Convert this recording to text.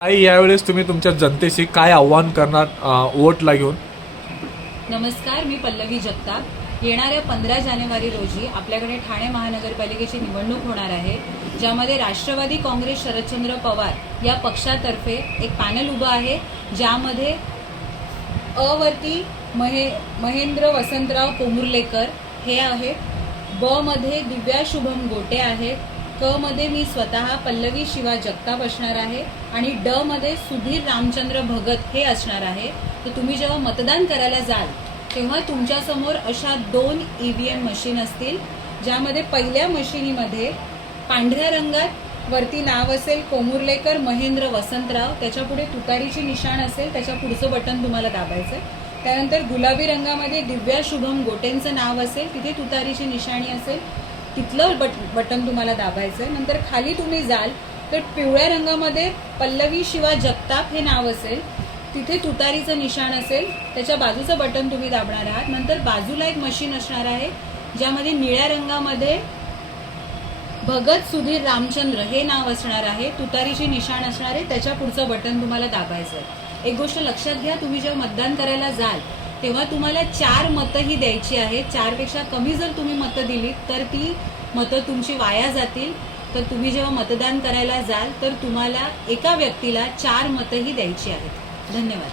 आई यावेळेस तुम्ही तुमच्या जनतेशी काय आव्हान करणार वोटला घेऊन? नमस्कार मी पल्लवी जगताप. येणाऱ्या पंधरा जानेवारी रोजी आपल्याकडे ठाणे महानगरपालिकेची निवडणूक होणार आहे ज्यामध्ये राष्ट्रवादी काँग्रेस शरदचंद्र पवार या पक्षातर्फे एक पॅनल उभं आहे ज्यामध्ये अवरती महे महेंद्र वसंतराव कोमुर्लेकर हे आहेत. ब मध्ये दिव्या शुभम गोटे आहेत. क मध्ये मी स्वतः पल्लवी शिवा जगताप असणार आहे आणि ड मध्ये सुधीर रामचंद्र भगत हे असणार आहे तर तुम्ही जेव्हा मतदान करायला जाल तेव्हा तुमच्यासमोर अशा दोन ई व्ही एम मशीन असतील ज्यामध्ये पहिल्या मशिनीमध्ये पांढऱ्या रंगात वरती नाव असेल कोमुर्लेकर महेंद्र वसंतराव त्याच्यापुढे तुतारीची निशाण असेल त्याच्या पुढचं बटन तुम्हाला दाबायचं आहे. त्यानंतर गुलाबी रंगामध्ये दिव्या शुभम गोटेंचं नाव असेल तिथे तुतारीची निशाणी असेल तिथलं बट बटन तुम्हाला दाबायचं आहे नंतर खाली तुम्ही जाल तर पिवळ्या रंगामध्ये पल्लवी शिवा जगताप हे नाव असेल. तिथे तुतारीचं निशाण असेल. त्याच्या बाजूचं बटन तुम्ही दाबणार आहात. नंतर बाजूला एक मशीन असणार आहे ज्यामध्ये निळ्या रंगामध्ये भगत सुधीर रामचंद्र हे नाव असणार आहे. तुतारीची निशाण असणार आहे. त्याच्या पुढचं बटन तुम्हाला दाबायचं आहे एक गोष्ट लक्षात घ्या तुम्ही जेव्हा मतदान करायला जाल तेव्हा तुम्हाला चार मतं ही द्यायची आहेत. चारपेक्षा कमी जर तुम्ही मतं दिलीत तर ती मतं तुमची वाया जातील. तर तुम्ही जेव्हा मतदान करायला जाल तर तुम्हाला एका व्यक्तीला चार मतंही द्यायची आहेत. धन्यवाद.